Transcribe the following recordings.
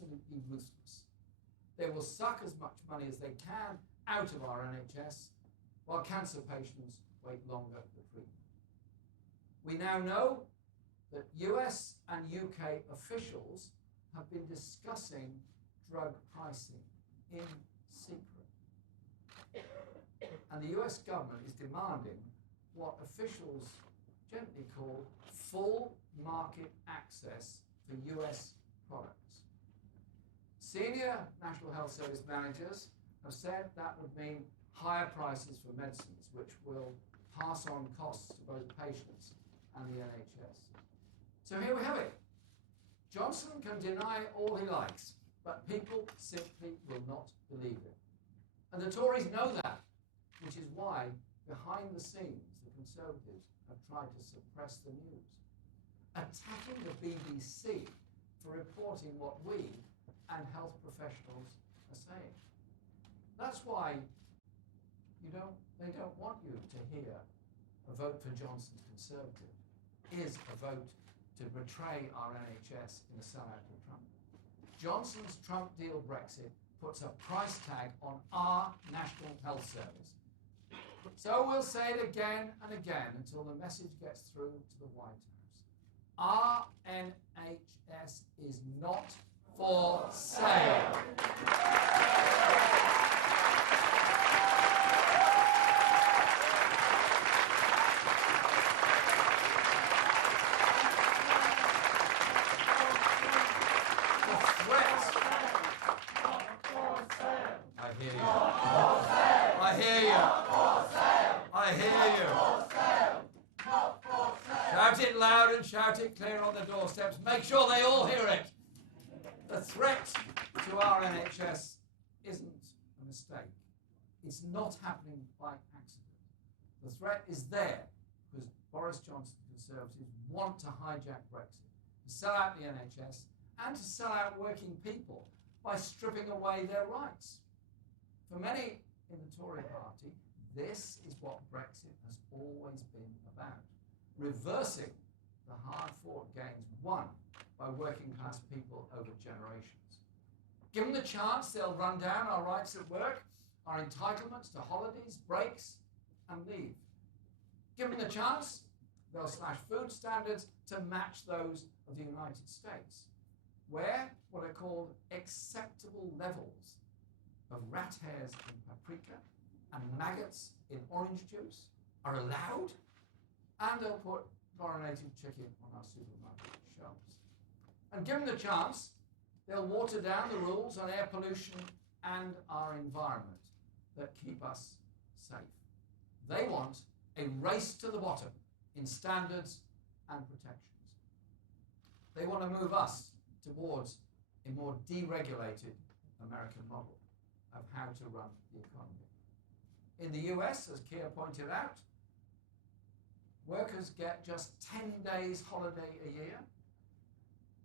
absolutely ruthless. They will suck as much money as they can out of our NHS, while cancer patients wait longer for treatment. We now know that US and UK officials have been discussing drug pricing in secret. And the US government is demanding what officials gently call full market access for US products. Senior National Health Service managers have said that would mean higher prices for medicines, which will pass on costs to both patients and the NHS. So here we have it. Johnson can deny all he likes, but people simply will not believe it. And the Tories know that, which is why, behind the scenes, the Conservatives have tried to suppress the news, attacking the BBC for reporting what we and health professionals are saying. That's why they don't want you to hear a vote for Johnson's Conservative is a vote to betray our NHS in a sellout to Trump. Johnson's Trump deal Brexit puts a price tag on our National Health Service. So we'll say it again and again until the message gets through to the White House. Our NHS is not for sale. I hear you. Shout it loud and shout it clear on the doorsteps. Make sure they all hear it. The threat to our NHS isn't a mistake. It's not happening by accident. The threat is there because Boris Johnson Conservatives want to hijack Brexit, to sell out the NHS and to sell out working people by stripping away their rights. For many in the Tory party, this is what Brexit has always been about. Reversing the hard-fought gains won by working-class people over generations. Given the chance, they'll run down our rights at work, our entitlements to holidays, breaks, and leave. Given the chance, they'll slash food standards to match those of the United States, where what are called acceptable levels of rat hairs in paprika and maggots in orange juice are allowed, and they'll put chlorinated chicken on our supermarket shelves. And given the chance, they'll water down the rules on air pollution and our environment that keep us safe. They want a race to the bottom in standards and protections. They want to move us towards a more deregulated American model of how to run the economy. In the US, as Keir pointed out, workers get just 10 days holiday a year.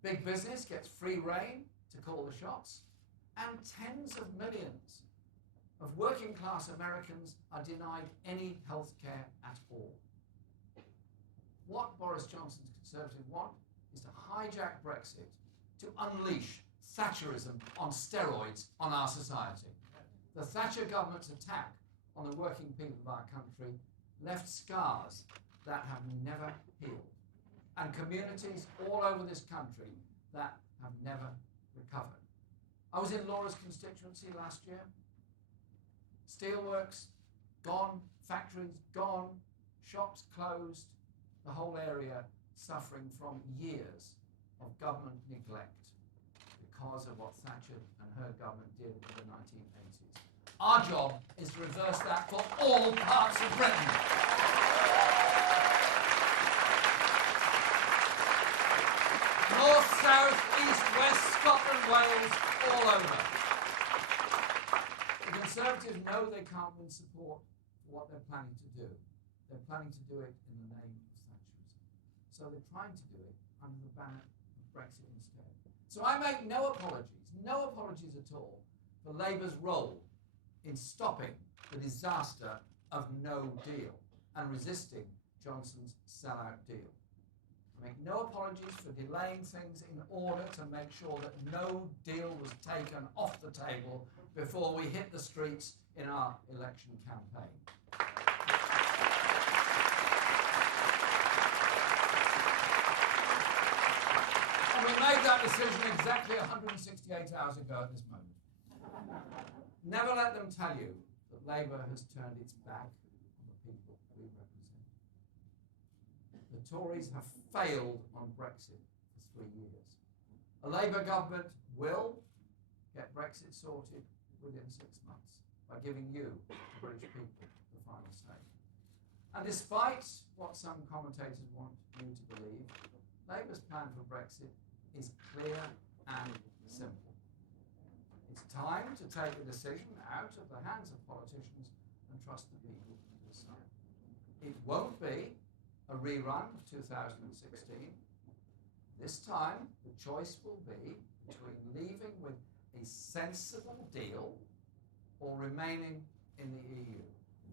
Big business gets free rein to call the shots. And tens of millions of working class Americans are denied any health care at all. What Boris Johnson's Conservatives want is to hijack Brexit to unleash Thatcherism on steroids on our society. The Thatcher government's attack on the working people of our country left scars that have never healed, and communities all over this country that have never recovered. I was in Laura's constituency last year. Steelworks gone, factories gone, shops closed, the whole area suffering from years of government neglect because of what Thatcher and her government did in the 1980s. Our job is to reverse that for all parts of Britain. North, south, east, west, Scotland, Wales, all over. The Conservatives know they can't win support for what they're planning to do. They're planning to do it in the name of Thatcherism. So they're trying to do it under the banner of Brexit instead. So I make no apologies at all for Labour's role in stopping the disaster of no deal and resisting Johnson's sellout deal. I make no apologies for delaying things in order to make sure that no deal was taken off the table before we hit the streets in our election campaign. And we made that decision exactly 168 hours ago at this moment. Never let them tell you that Labour has turned its back on the people we represent. The Tories have failed on Brexit for 3 years. A Labour government will get Brexit sorted within 6 months by giving you, the British people, the final say. And despite what some commentators want you to believe, Labour's plan for Brexit is clear and simple. It's time to take a decision out of the hands of politicians and trust the people to decide. It won't be a rerun of 2016. This time, the choice will be between leaving with a sensible deal or remaining in the EU.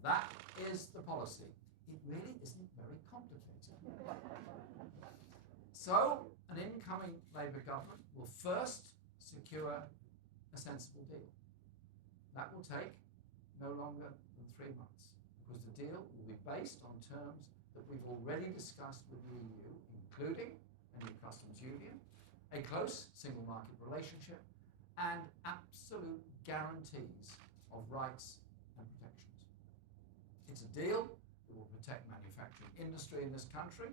That is the policy. It really isn't very complicated. So, an incoming Labour government will first secure a sensible deal. That will take no longer than 3 months, because the deal will be based on terms that we've already discussed with the EU, including a new customs union, a close single market relationship, and absolute guarantees of rights and protections. It's a deal that will protect manufacturing industry in this country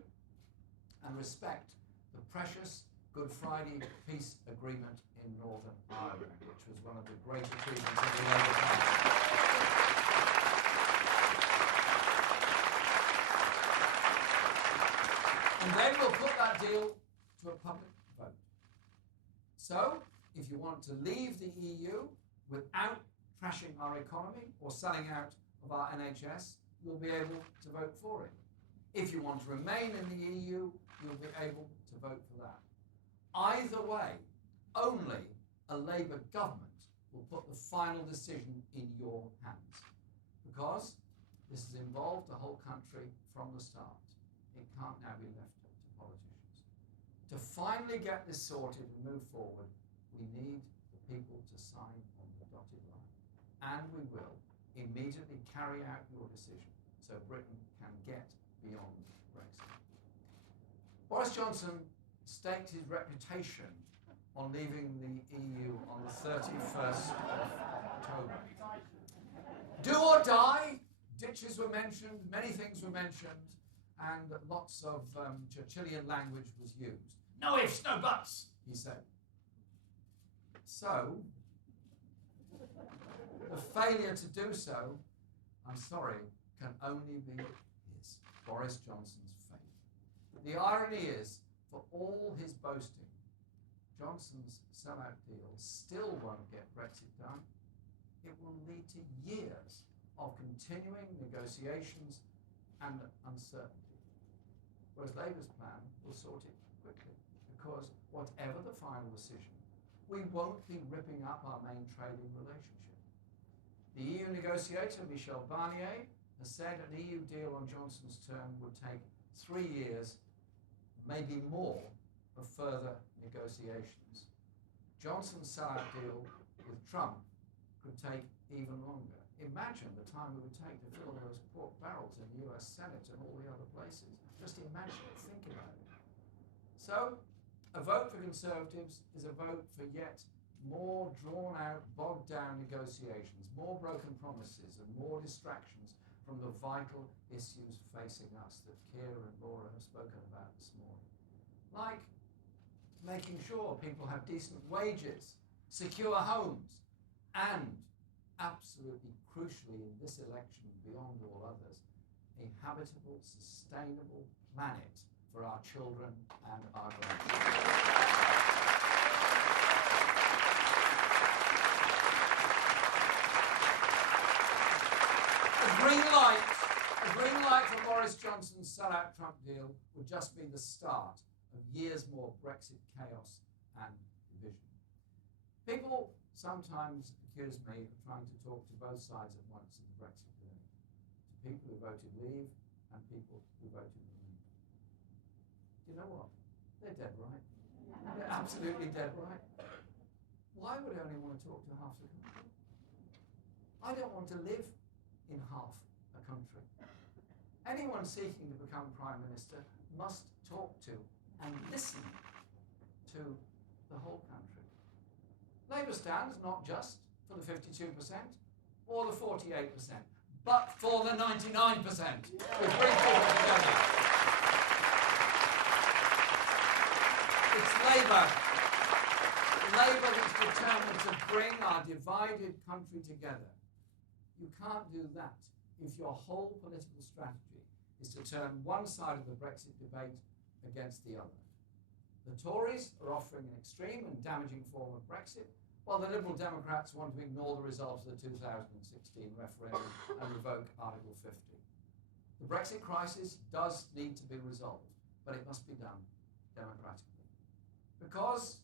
and respect the precious Good Friday Peace Agreement in Northern Ireland, which was one of the great achievements of the Labour Party. And then we'll put that deal to a public vote. So, if you want to leave the EU without crashing our economy or selling out of our NHS, you'll be able to vote for it. If you want to remain in the EU, you'll be able to vote for that. Either way, only a Labour government will put the final decision in your hands, because this has involved the whole country from the start. It can't now be left to politicians. To finally get this sorted and move forward, we need the people to sign on the dotted line. And we will immediately carry out your decision so Britain can get beyond Brexit. Boris Johnson staked his reputation on leaving the EU on the 31st of October. Do or die, ditches were mentioned, many things were mentioned, and lots of Churchillian language was used. No ifs, no buts, he said. So, the failure to do so, I'm sorry, can only be his, Boris Johnson's fate. The irony is, for all his boasting, Johnson's sellout deal still won't get Brexit done. It will lead to years of continuing negotiations and uncertainty. Whereas Labour's plan will sort it quickly, because whatever the final decision, we won't be ripping up our main trading relationship. The EU negotiator, Michel Barnier, has said an EU deal on Johnson's term would take 3 years, maybe more, of further negotiations. Johnson's sellout deal with Trump could take even longer. Imagine the time it would take to fill those pork barrels in the US Senate and all the other places. Just imagine it, think about it. So, a vote for Conservatives is a vote for yet more drawn-out, bogged-down negotiations, more broken promises and more distractions from the vital issues facing us that Keir and Laura have spoken about this morning. Like making sure people have decent wages, secure homes, and absolutely crucially in this election, beyond all others, a habitable, sustainable planet for our children and our grandchildren. A green light for Boris Johnson's sellout Trump deal would just be the start of years more Brexit chaos and division. People sometimes accuse me of trying to talk to both sides at once in the Brexit debate, to people who voted leave and people who voted remain. you know what? They're dead right. They're absolutely dead right. Why would I only want to talk to half the country? I don't want to live in half a country. Anyone seeking to become Prime Minister must talk to and listen to the whole country. Labour stands not just for the 52% or the 48%, but for the 99%. We bring people together. It's Labour that's determined to bring our divided country together. You can't do that if your whole political strategy is to turn one side of the Brexit debate against the other. The Tories are offering an extreme and damaging form of Brexit, while the Liberal Democrats want to ignore the results of the 2016 referendum and revoke Article 50. The Brexit crisis does need to be resolved, but it must be done democratically. Because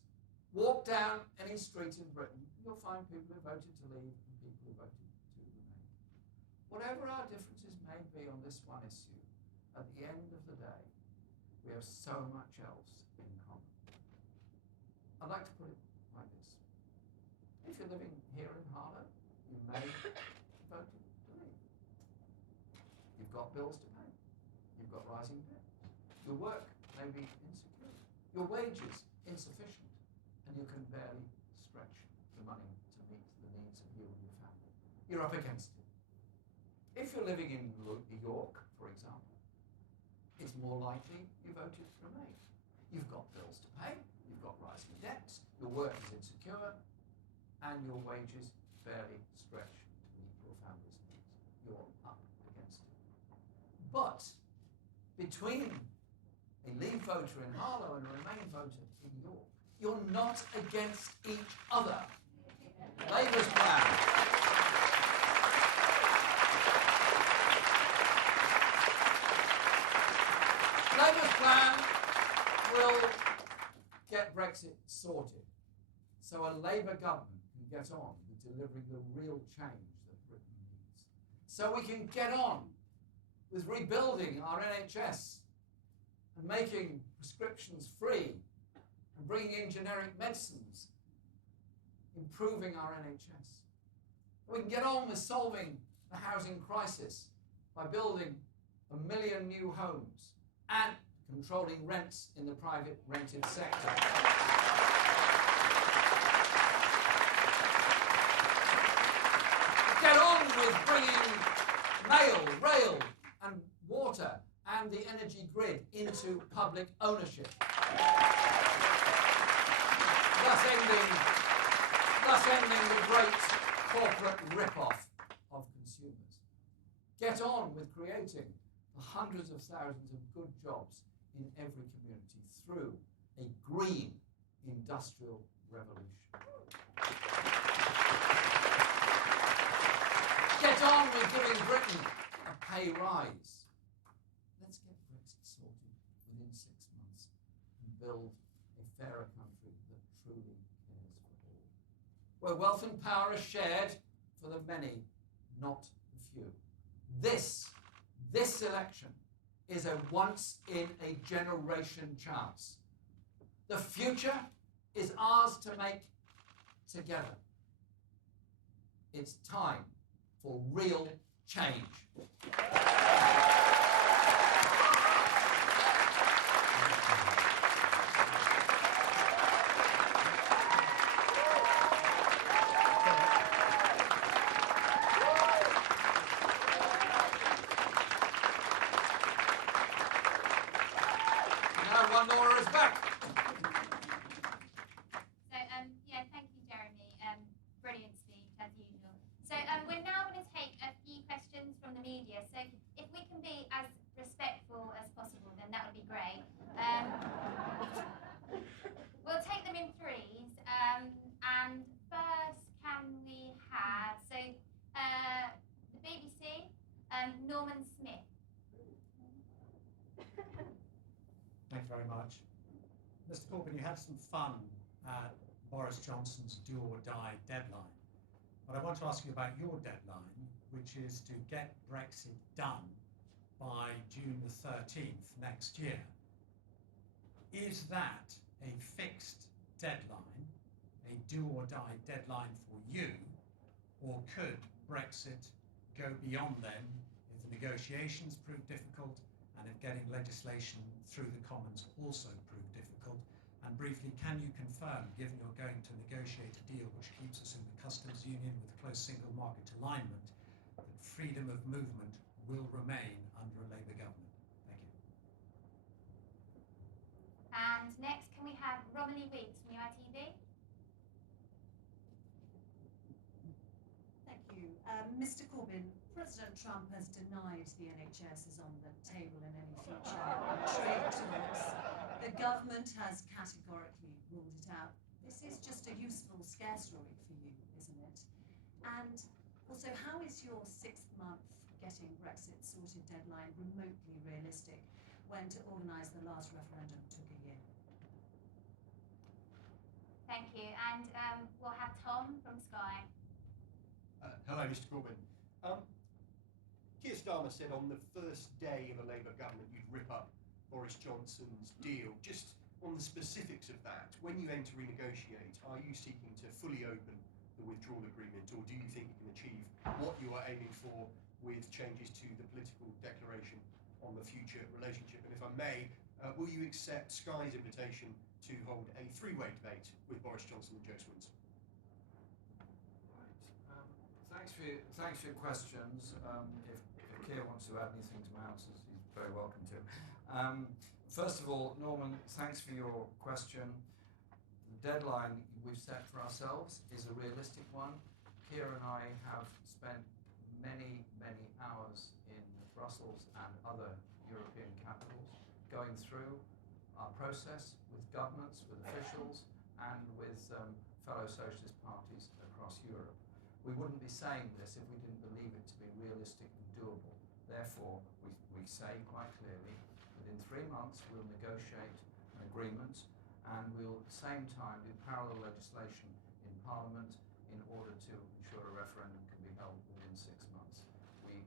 walk down any street in Britain, you'll find people who voted to leave and people who voted to remain. Whatever our differences may be on this one issue, at the end of the day, we have so much else in common. I'd like to put it like this. If you're living here in Harlow, you may vote to leave. You've got bills to pay. You've got rising debt. Your work may be insecure. Your wages insufficient. And you can barely stretch the money to meet the needs of you and your family. You're up against it. If you're living in York, for example, it's more likely you voted to remain. You've got bills to pay, you've got rising debts, your work is insecure, and your wages barely stretch to meet your family's needs. You're up against it. But between a Leave voter in Harlow and a Remain voter in York, you're not against each other. Labour's plan. Labour's plan will get Brexit sorted so a Labour government can get on with delivering the real change that Britain needs. So we can get on with rebuilding our NHS and making prescriptions free and bringing in generic medicines, improving our NHS. We can get on with solving the housing crisis by building 1 million new homes and controlling rents in the private rented sector. Get on with bringing mail, rail and water and the energy grid into public ownership. Thus ending the great corporate rip-off of consumers. Get on with creating the hundreds of thousands of good jobs in every community through a green industrial revolution. Get on with giving Britain a pay rise. Let's get Brexit sorted within 6 months and build a fairer country that truly cares for all. Where wealth and power are shared for the many, not the few. This election is a once-in-a-generation chance. The future is ours to make together. It's time for real change. Laura is back. So, yeah, thank you, Jeremy. Brilliant speech, as usual. So, we're now going to take a few questions from the media. So, if we can be as respectful as possible, then that would be great. We'll take them in threes. And first, can we have, so, the BBC, Norman Smith. Thank you very much. Mr. Corbyn, you had some fun at Boris Johnson's do or die deadline. But I want to ask you about your deadline, which is to get Brexit done by June the 13th next year. Is that a fixed deadline, a do-or-die deadline for you, or could Brexit go beyond then if the negotiations prove difficult and if getting legislation through the Commons also prove difficult? And briefly, can you confirm, given you're going to negotiate a deal which keeps us in the customs union with close single market alignment, that freedom of movement will remain under a Labour government? Thank you. And next, can we have Romilly Weeks from the ITV? Thank you. Mr. Corbyn, President Trump has denied the NHS is on the table in any future trade talks. The government has categorically ruled it out. This is just a useful scare story for you, isn't it? And also, how is your 6th month getting Brexit sorted deadline remotely realistic when to organise the last referendum took a year? Thank you. And we'll have Tom from Sky. Hello, Mr. Corbyn. Keir Starmer said on the first day of a Labour government you'd rip up Boris Johnson's deal. Just on the specifics of that, when you enter renegotiate, are you seeking to fully open the withdrawal agreement, or do you think you can achieve what you are aiming for with changes to the political declaration on the future relationship? And if I may, will you accept Sky's invitation to hold a three-way debate with Boris Johnson and Joe Swinson? Thanks for your questions. If Keir wants to add anything to my answers, he's very welcome to. First of all, Norman, thanks for your question. The deadline we've set for ourselves is a realistic one. Keir and I have spent many, many hours in Brussels and other European capitals going through our process with governments, with officials, and with fellow socialist parties across Europe. We wouldn't be saying this if we didn't believe it to be realistic and doable. Therefore, we say quite clearly that in 3 months we'll negotiate an agreement, and we'll at the same time do parallel legislation in Parliament in order to ensure a referendum can be held within 6 months. We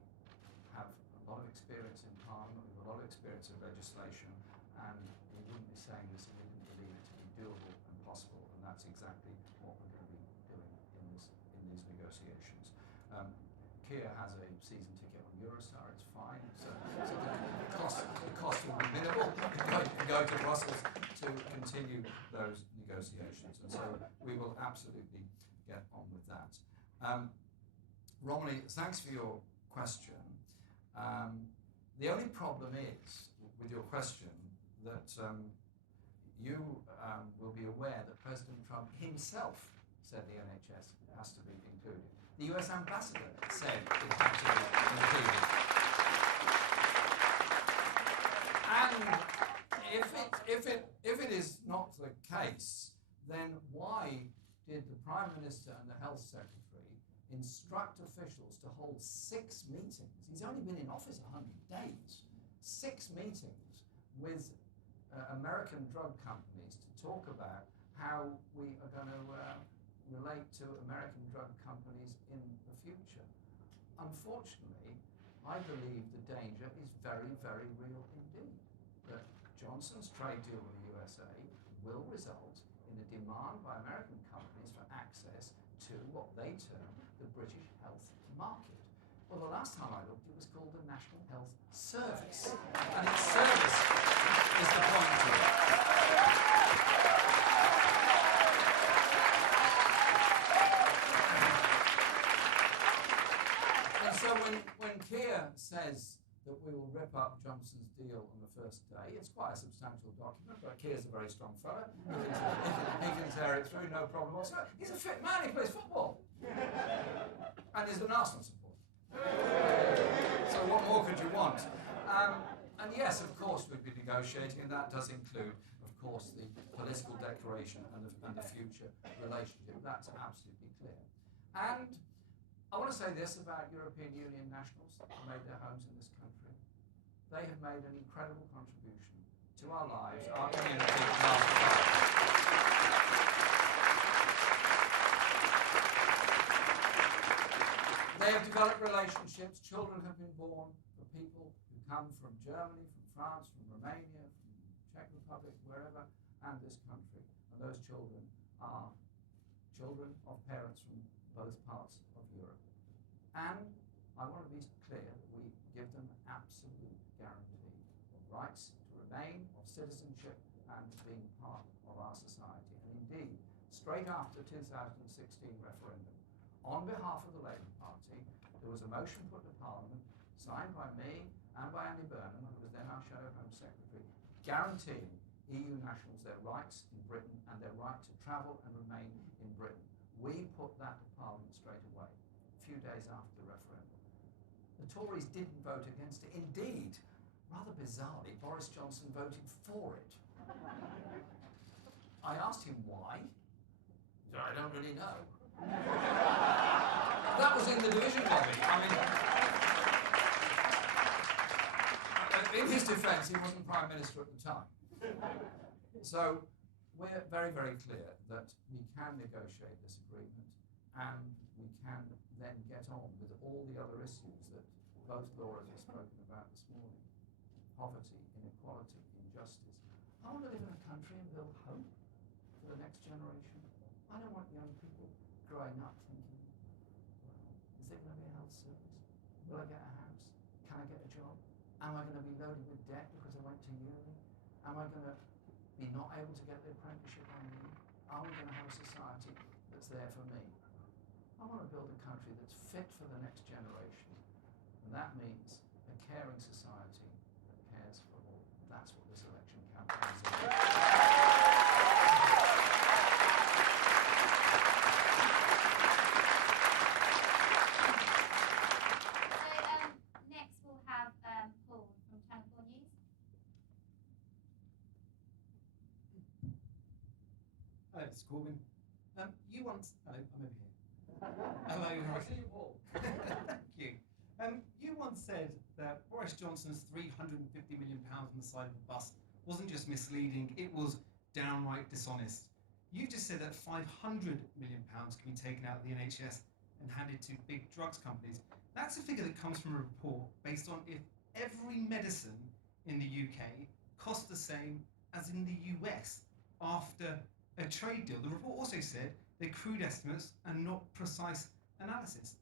have a lot of experience in Parliament, we have a lot of experience in legislation, and we wouldn't be saying this if we didn't believe it to be doable and possible, and that's exactly what we're going to be doing in these negotiations. Keir has a season ticket on Eurostar, it's fine, so the cost will be minimal to go to Brussels to continue those negotiations, and so we will absolutely get on with that. Romilly, thanks for your question. The only problem is, with your question, that you will be aware that President Trump himself said the NHS has to be included. The US ambassador said it had to be included. And if it is not the case, then why did the Prime Minister and the Health Secretary instruct officials to hold 6 meetings? He's only been in office 100 days. 6 meetings with American drug companies to talk about how we are going to relate to American drug companies in the future. Unfortunately, I believe the danger is very, very real indeed. That Johnson's trade deal with the USA will result in a demand by American companies for access to what they term the British health market. Well, the last time I looked, it was called the National Health Service. And its service is the point to it. And so when Keir says that we will rip up Johnson's deal on the first day, it's quite a substantial document, but Keir's a very strong fellow. He can tear it through, no problem whatsoever. He's a fit man, he plays football. And he's an Arsenal supporter. So what more could you want? And yes, of course, we'd be negotiating, and that does include, of course, the political declaration and the future relationship. That's absolutely clear. And I want to say this about European Union nationals that have made their homes in this country. They have made an incredible contribution to our lives, our community, and our society. They have developed relationships. Children have been born for people who come from Germany, from France, from Romania, from Czech Republic, wherever, and this country. And those children are children of parents from both parts of Europe. And I want to be clear that we give them absolute guarantee of rights to remain, of citizenship, and being part of our society. And indeed, straight after the 2016 referendum, on behalf of the Labour Party, there was a motion put to Parliament, signed by me and by Andy Burnham, who was then our Shadow Home Secretary, guaranteeing EU nationals their rights in Britain and their right to travel and remain in Britain. We put that to Parliament straight away, a few days after the referendum. The Tories didn't vote against it. Indeed, rather bizarrely, Boris Johnson voted for it. I asked him why. He said, I don't really know. That was in the division lobby. I mean, in his defence, he wasn't Prime Minister at the time. So we're very, very clear that we can negotiate this agreement and we can then get on with all the other issues that both Lauras have spoken about this morning. Poverty, inequality, injustice. I want to live in a country and build hope for the next generation. I don't want young people growing up thinking, well, is there going to be a health service? Will I get a house? Can I get a job? Am I going to be loaded with debt because I went to uni? Am I going to be not able to get the apprenticeship I need? Are we going to have a society that's there for me? I want to build a country that's fit for the next generation. And that means a caring society that cares for all. That's what this election campaign is about. Hello, Mr. Corbyn. You once... Hello, I'm over here. Hello, I see you all. Thank you. You once said that Boris Johnson's £350 million on the side of a bus wasn't just misleading, it was downright dishonest. You've just said that £500 million can be taken out of the NHS and handed to big drugs companies. That's a figure that comes from a report based on if every medicine in the UK costs the same as in the US after a trade deal. The report also said they're crude estimates and not precise analysis.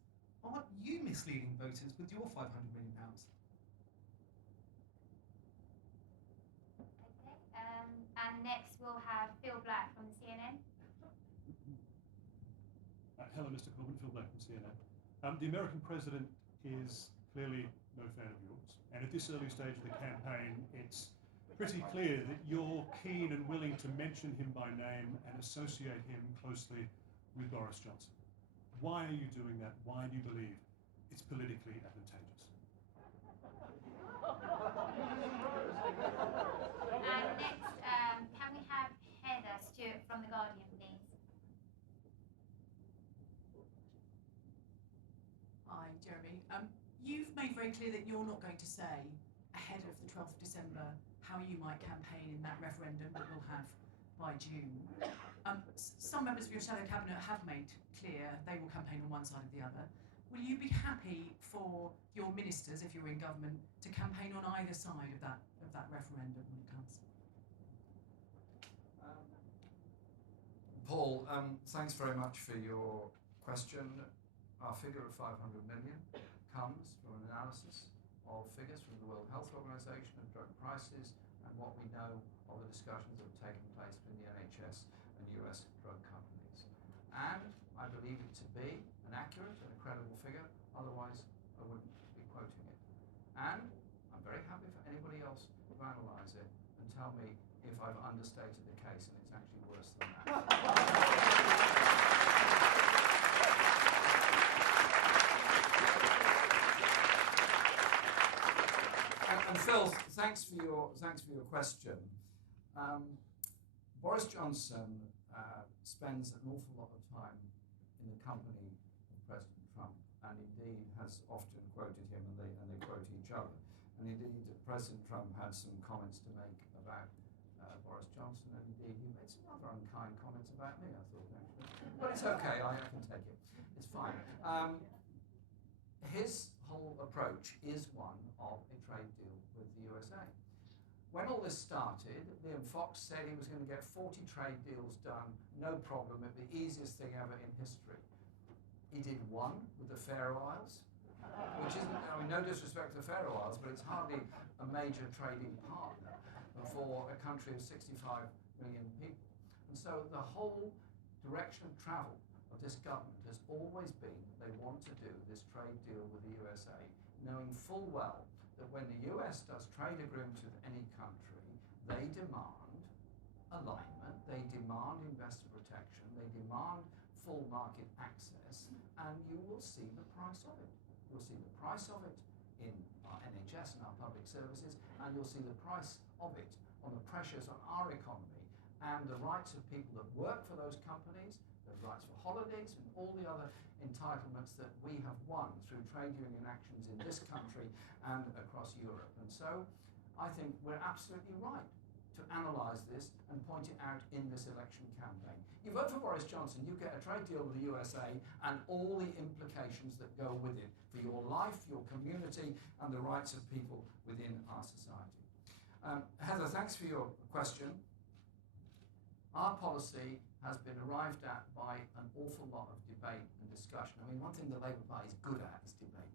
Aren't you misleading voters with your £500 million? Okay, and next we'll have Phil Black from CNN. Hello, Mr. Corbyn, Phil Black from CNN. The American president is clearly no fan of yours, and at this early stage of the campaign, it's pretty clear that you're keen and willing to mention him by name and associate him closely with Boris Johnson. Why are you doing that? Why do you believe it's politically advantageous? And next, can we have Heather Stewart from The Guardian, please? Hi, Jeremy. You've made very clear that you're not going to say ahead of the 12th of December how you might campaign in that referendum that we'll have by June. Some members of your shadow cabinet have made clear they will campaign on one side or the other. Will you be happy for your ministers, if you're in government, to campaign on either side of that referendum when it comes? Paul, thanks very much for your question. Our figure of 500 million comes from an analysis of figures from the World Health Organization of drug prices and what we know of the discussions that have taken place between the NHS and US drug companies. And I believe it to be an accurate and a credible figure, otherwise I wouldn't be quoting it. And I'm very happy for anybody else to analyse it and tell me if I've understated the case and it's actually worse than that. And Phil, thanks for your question. Boris Johnson spends an awful lot of time in the company of President Trump, and indeed has often quoted him, and they quote each other. And indeed, President Trump had some comments to make about Boris Johnson, and indeed he made some rather unkind comments about me, I thought, actually. But it's okay, I can take it. It's fine. His whole approach is one of a trade deal with the USA. when all this started, Liam Fox said he was going to get 40 trade deals done, no problem, it'd be the easiest thing ever in history. He did one with the Faroe Isles, which isn't, I mean, no disrespect to the Faroe Isles, but it's hardly a major trading partner for a country of 65 million people. And so the whole direction of travel of this government has always been they want to do this trade deal with the USA, knowing full well that when the US does trade agreements with any country, they demand alignment, they demand investor protection, they demand full market access, and you will see the price of it. You'll see the price of it in our NHS and our public services, and you'll see the price of it on the pressures on our economy and the rights of people that work for those companies, the rights for holidays and all the other entitlements that we have won through trade union actions in this country and across Europe. And so I think we're absolutely right to analyse this and point it out in this election campaign. You vote for Boris Johnson, you get a trade deal with the USA and all the implications that go with it for your life, your community, and the rights of people within our society. Heather, thanks for your question. Our policy has been arrived at by an awful lot of debate and discussion. I mean, one thing the Labour Party is good at is debate.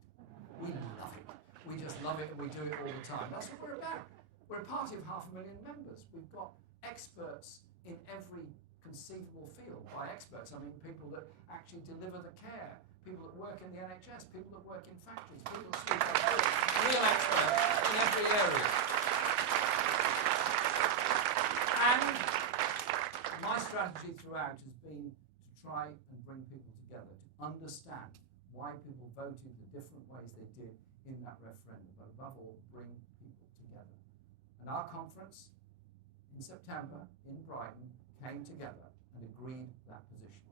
We love it. We just love it and we do it all the time. That's what we're about. We're a party of 500,000 members. We've got experts in every conceivable field. By experts, I mean people that actually deliver the care, people that work in the NHS, people that work in factories, people that speak their real experts in every area. And my strategy throughout has been to try and bring people together, to understand why people voted the different ways they did in that referendum, but above all, bring people together. And our conference in September in Brighton came together and agreed that position.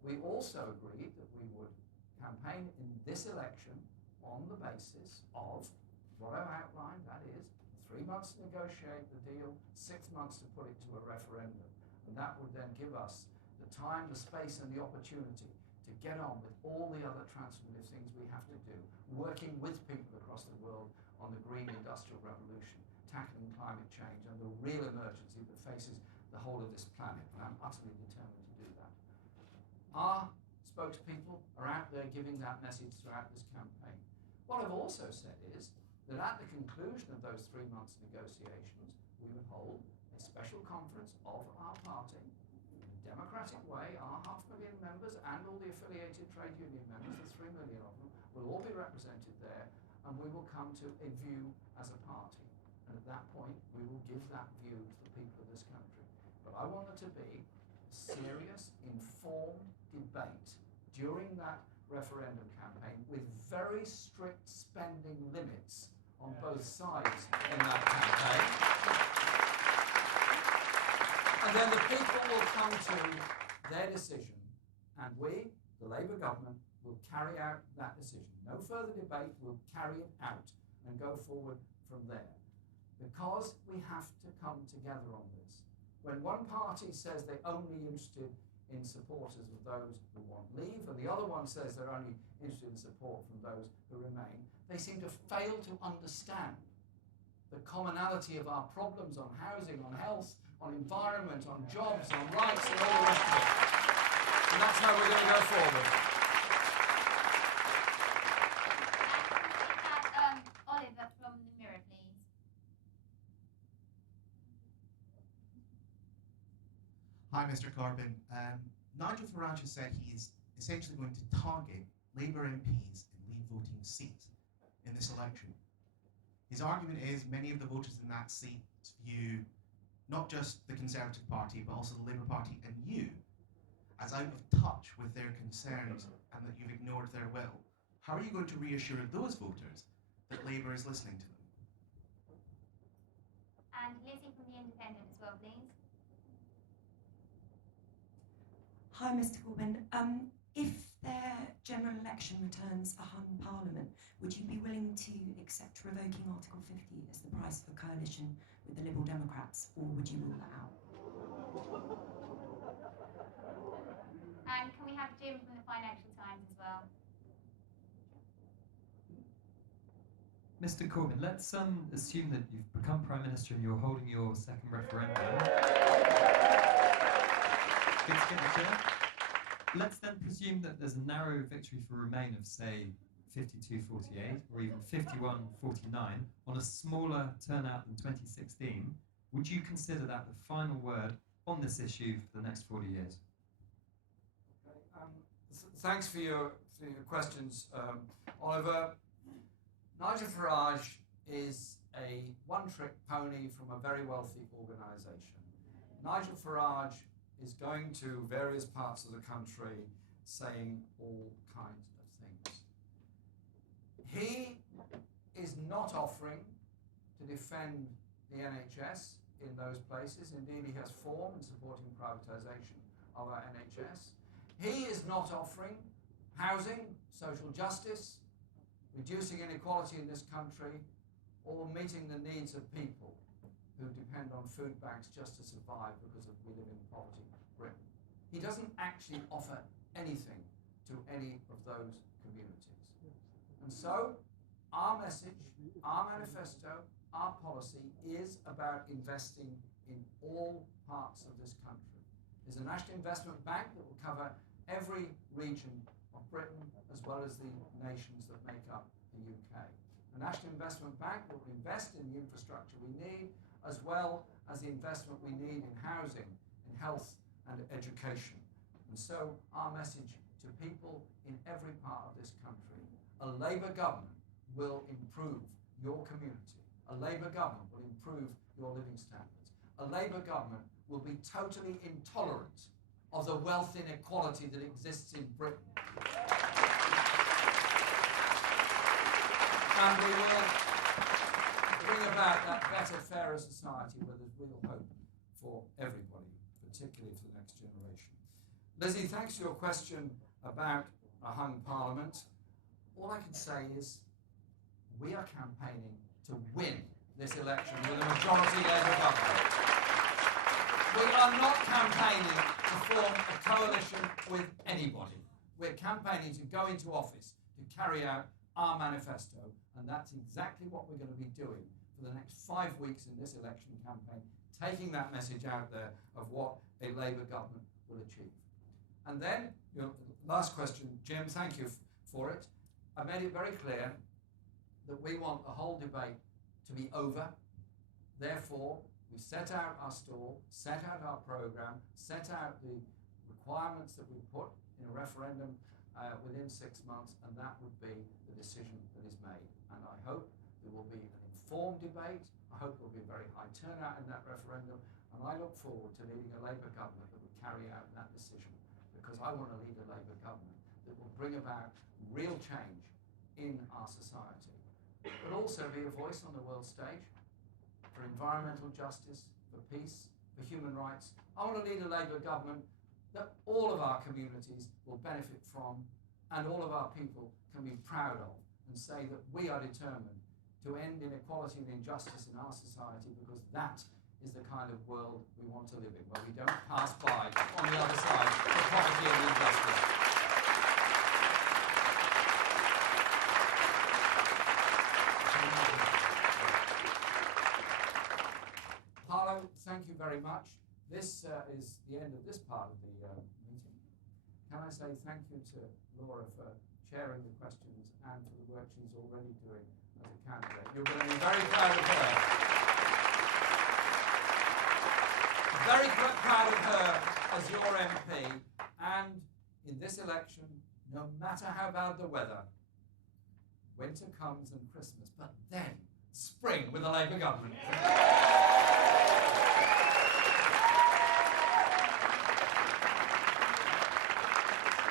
We also agreed that we would campaign in this election on the basis of what I've outlined, that is, 3 months to negotiate the deal, 6 months to put it to a referendum. And that would then give us the time, the space, and the opportunity to get on with all the other transformative things we have to do, working with people across the world on the green industrial revolution, tackling climate change and the real emergency that faces the whole of this planet. And I'm utterly determined to do that. Our spokespeople are out there giving that message throughout this campaign. What I've also said is that at the conclusion of those 3 months negotiations, we would hold a special conference of our party in a democratic way. Our 500,000 members and all the affiliated trade union members, the 3 million of them, will all be represented there, and we will come to a view as a party. And at that point, we will give that view to the people of this country. But I want there to be a serious, informed debate during that referendum campaign with very strict spending limits on both sides in that campaign. And then the people will come to their decision, and we, the Labour government, will carry out that decision. No further debate, we'll carry it out and go forward from there. Because we have to come together on this. When one party says they're only interested in supporters of those who want leave, and the other one says they're only interested in support from those who remain, they seem to fail to understand the commonality of our problems on housing, on health, on environment, on jobs, on rights, and all the rest of it. And that's how we're going to go forward. Oliver from the Mirror, please. Hi, Mr. Corbyn. Nigel Farage has said he is essentially going to target Labour MPs in Leave voting seats in this election. His argument is many of the voters in that seat view not just the Conservative Party, but also the Labour Party and you as out of touch with their concerns and that you've ignored their will. How are you going to reassure those voters that Labour is listening to them? And Lizzie from The Independent as well, please. Hi, Mr. Corbyn. If their general election returns a hung parliament, would you be willing to accept revoking Article 50 as the price for coalition with the Liberal Democrats, or would you rule that out? And can we have Jim from the Financial Times as well? Mr. Corbyn, let's assume that you've become Prime Minister and you're holding your second referendum. Good to get the chair. Let's then presume that there's a narrow victory for Remain of, say, 52-48 or even 51-49 on a smaller turnout than 2016. Would you consider that the final word on this issue for the next 40 years? Thanks for your questions, Oliver. Nigel Farage is a one-trick pony from a very wealthy organisation. Nigel Farage is going to various parts of the country saying all kinds of things. He is not offering to defend the NHS in those places. Indeed, he has form in supporting privatisation of our NHS. He is not offering housing, social justice, reducing inequality in this country, or meeting the needs of people who depend on food banks just to survive because we live in poverty in Britain. He doesn't actually offer anything to any of those communities. And so our message, our manifesto, our policy is about investing in all parts of this country. There's a National Investment Bank that will cover every region of Britain as well as the nations that make up the UK. The National Investment Bank will invest in the infrastructure we need as well as the investment we need in housing, in health and education. And so our message to people in every part of this country, a Labour government will improve your community. A Labour government will improve your living standards. A Labour government will be totally intolerant of the wealth inequality that exists in Britain. And we will bring about that better, fairer society where there's real hope for everybody, particularly for the next generation. Lizzie, thanks for your question about a hung parliament. All I can say is we are campaigning to win this election with a majority Labour government. We are not campaigning to form a coalition with anybody. We're campaigning to go into office, to carry out our manifesto, and that's exactly what we're going to be doing for the next 5 weeks in this election campaign, taking that message out there of what a Labour government will achieve. And then, your last question, Jim, thank you for it. I made it very clear that we want the whole debate to be over. Therefore, we set out our stall, set out our programme, set out the requirements that we put in a referendum within 6 months, and that would be the decision that is made. And I hope there will be an informed debate. I hope there will be a very high turnout in that referendum, and I look forward to leading a Labour government that will carry out that decision, because I want to lead a Labour government that will bring about real change in our society, but also be a voice on the world stage for environmental justice, for peace, for human rights. I want to lead a Labour government that all of our communities will benefit from and all of our people can be proud of, and say that we are determined to end inequality and injustice in our society, because that is the kind of world we want to live in, where we don't pass by on the other side for poverty and injustice. Harlow, thank you very much. This is the end of this part of the meeting. Can I say thank you to Laura for chairing the questions and for the work she's already doing as a candidate. You're going to be very proud of her. Very proud of her as your MP. And in this election, no matter how bad the weather, winter comes and Christmas, but then spring with a Labour government.